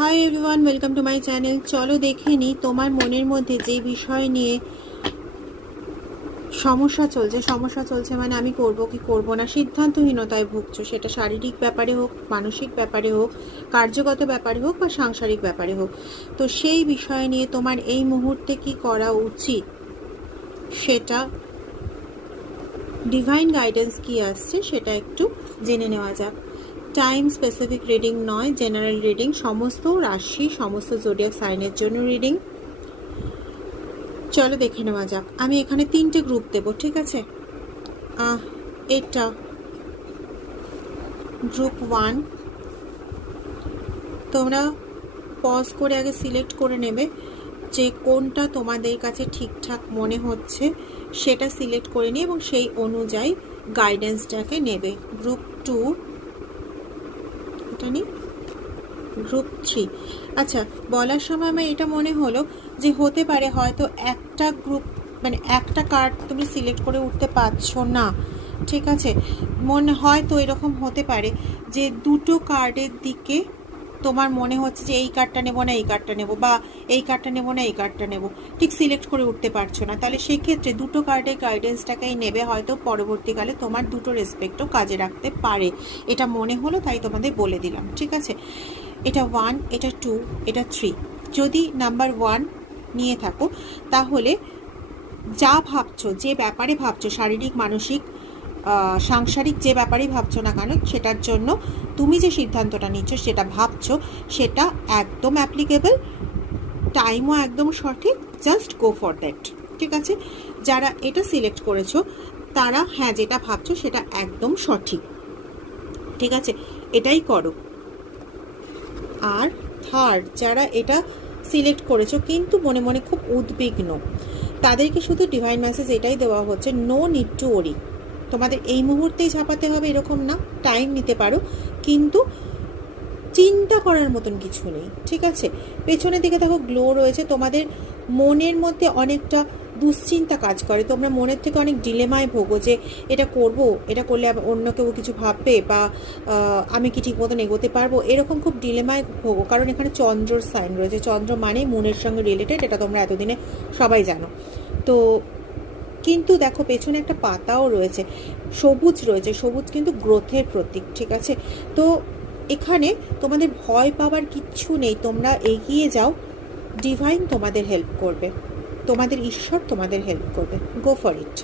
Hi everyone, welcome to my channel. চলো দেখে নিই তোমার মনের মধ্যে যে বিষয় নিয়ে সমস্যা চলছে মানে আমি করব কি করব না, সিদ্ধান্তহীনতায় ভুগছো। সেটা শারীরিক ব্যাপারে হোক, মানসিক ব্যাপারে হোক, কার্যগত ব্যাপারে হোক বা সাংসারিক ব্যাপারে হোক। তো সেই বিষয় নিয়ে তোমার এই মুহূর্তে কি করা উচিত সেটা ডিভাইন গাইডেন্স কি আসছে সেটা একটু জেনে নেওয়া যাক। টাইম স্পেসিফিক রিডিং নয়, জেনারেল রিডিং, সমস্ত রাশি সমস্ত জোডিয়াক সাইনের জন্য রিডিং। চলো দেখে নেওয়া যাক। আমি এখানে 3টে গ্রুপ দেব, ঠিক আছে? এটা গ্রুপ 1। তোমরা পজ করে আগে সিলেক্ট করে নেবে যে কোনটা তোমাদের কাছে ঠিকঠাক মনে হচ্ছে, সেটা সিলেক্ট করে নিয়ে এবং সেই অনুযায়ী গাইডেন্সটাকে নেবে। গ্রুপ 2, এটা নিই, গ্রুপ 3। আচ্ছা, বলার সময় আমার এটা মনে হলো যে হতে পারে হয়তো একটা গ্রুপ মানে একটা কার্ড তুমি সিলেক্ট করে উঠতে পারছো না, ঠিক আছে? মনে হয়তো এরকম হতে পারে যে দুটো কার্ডের দিকে তোমার মনে হচ্ছে যে এই কার্ডটা নেবো না এই কার্ডটা নেবো, বা এই কার্ডটা নেবো না এই কার্ডটা নেবো, ঠিক সিলেক্ট করে উঠতে পারছো না। তাহলে সেই ক্ষেত্রে দুটো কার্ডের গাইডেন্সটাকেই নেবে, হয়তো পরবর্তীকালে তোমার দুটো রেসপেক্টও কাজে রাখতে পারে। এটা মনে হলো তাই তোমাদের বলে দিলাম, ঠিক আছে? এটা 1, এটা 2, এটা 3। যদি নাম্বার 1 নিয়ে থাকো তাহলে যা ভাবছো, যে ব্যাপারে ভাবছো, শারীরিক, মানসিক, সাংসারিক যে ব্যাপারেই ভাবছো না কেন, সেটার জন্য তুমি যে সিদ্ধান্তটা নিচ্ছ, সেটা ভাবছো, সেটা একদম অ্যাপ্লিকেবল, টাইমও একদম সঠিক। জাস্ট গো ফর দ্যাট, ঠিক আছে? যারা এটা সিলেক্ট করেছো তারা হ্যাঁ যেটা ভাবছো সেটা একদম সঠিক, ঠিক আছে? এটাই করো। আর থার্ড, যারা এটা সিলেক্ট করেছো কিন্তু মনে মনে খুব উদ্বিগ্ন, তাদেরকে শুধু ডিভাইন মেসেজ এটাই দেওয়া হচ্ছে, নো নিড টু ওরি। তোমাদের এই মুহূর্তেই ঝাঁপাতে হবে এরকম না, টাইম নিতে পারো, কিন্তু চিন্তা করার মতন কিছু নেই, ঠিক আছে? পেছনের দিকে দেখো গ্লো রয়েছে। তোমাদের মনের মধ্যে অনেকটা দুশ্চিন্তা কাজ করে, তোমরা মনের থেকে অনেক ডিলেমায় ভোগো যে এটা করব, এটা করলে অন্য কেউ কিছু ভাববে, বা আমি কি ঠিক মতন এগোতে পারবো, এরকম খুব ডিলেমায় ভোগো। কারণ এখানে চন্দ্রর সাইন রয়েছে, চন্দ্র মানে মুনের সঙ্গে রিলেটেড, এটা তোমরা এতদিনে সবাই জানো। তো কিন্তু দেখো পেছনে একটা পাতাও রয়েছে, সবুজ রয়েছে, সবুজ কিন্তু গ্রোথের প্রতীক, ঠিক আছে? তো এখানে তোমাদের ভয় পাওয়ার কিচ্ছু নেই, তোমরা এগিয়ে যাও, ডিভাইন তোমাদের হেল্প করবে, তোমাদের ঈশ্বর তোমাদের হেল্প করবে। Go for it.